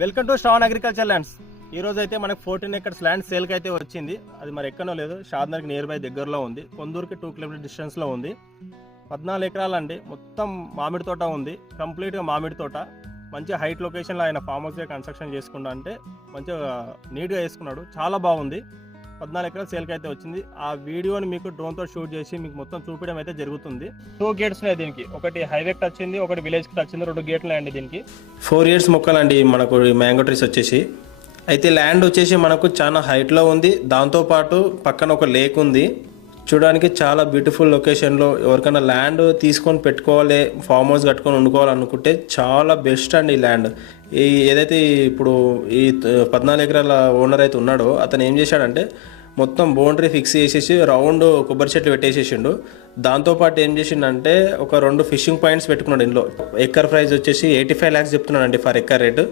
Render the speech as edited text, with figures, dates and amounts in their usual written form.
Welcome to Shravan agriculture lands. ఈ రోజు అయితే మనకు 14 ఎకర్స్ ల్యాండ్ సేల్కి అయితే వచ్చింది. అది మరి ఎక్కడో లేదు, షాద్నగర్కి నియర్ బై దగ్గరలో ఉంది. కొందూరుకి 2 కిలోమీటర్ డిస్టెన్స్లో ఉంది. 14 ఎకరాలండి. మొత్తం మామిడి తోట ఉంది, కంప్లీట్గా మామిడి తోట. మంచి హైట్ లొకేషన్లో ఆయన ఫామ్ హౌస్గా కన్స్ట్రక్షన్ చేసుకుంటా అంటే మంచిగా నీట్గా వేసుకున్నాడు, చాలా బాగుంది. 14 ఎకరాలు సేల్కి అయితే వచ్చింది. ఆ వీడియోని మీకు డ్రోన్తో షూట్ చేసి మీకు మొత్తం చూపించడం అయితే జరుగుతుంది. 2 గేట్స్ ఉన్నాయి దీనికి, ఒకటి హైవేకి టచ్ ఉంది, ఒకటి విలేజ్కి టచ్ ఉంది. 2 గేట్లు అండి దీనికి. 4 ఇయర్స్ మొక్కలండి మనకు మ్యాంగో ట్రీస్ వచ్చేసి. అయితే ల్యాండ్ వచ్చేసి మనకు చాలా హైట్లో ఉంది. దాంతోపాటు పక్కన ఒక లేక్ ఉంది. చూడడానికి చాలా బ్యూటిఫుల్ లొకేషన్లో ఎవరికైనా ల్యాండ్ తీసుకొని పెట్టుకోవాలి, ఫామ్ హౌస్ కట్టుకొని వండుకోవాలనుకుంటే చాలా బెస్ట్ అండి ఈ ల్యాండ్. ఏదైతే ఇప్పుడు ఈ 14 ఎకరాల ఓనర్ అయితే ఉన్నాడో అతను ఏం చేశాడంటే మొత్తం బౌండరీ ఫిక్స్ చేసేసి రౌండ్ కొబ్బరి చెట్లు పెట్టేసేసిండు. దాంతోపాటు ఏం చేసిండంటే ఒక 2 ఫిషింగ్ పాయింట్స్ పెట్టుకున్నాడు. ఇందులో ఎకర్ ప్రైస్ వచ్చేసి 85 lakhs చెప్తున్నాడు అండి ఫర్ ఎకర్ రేటు.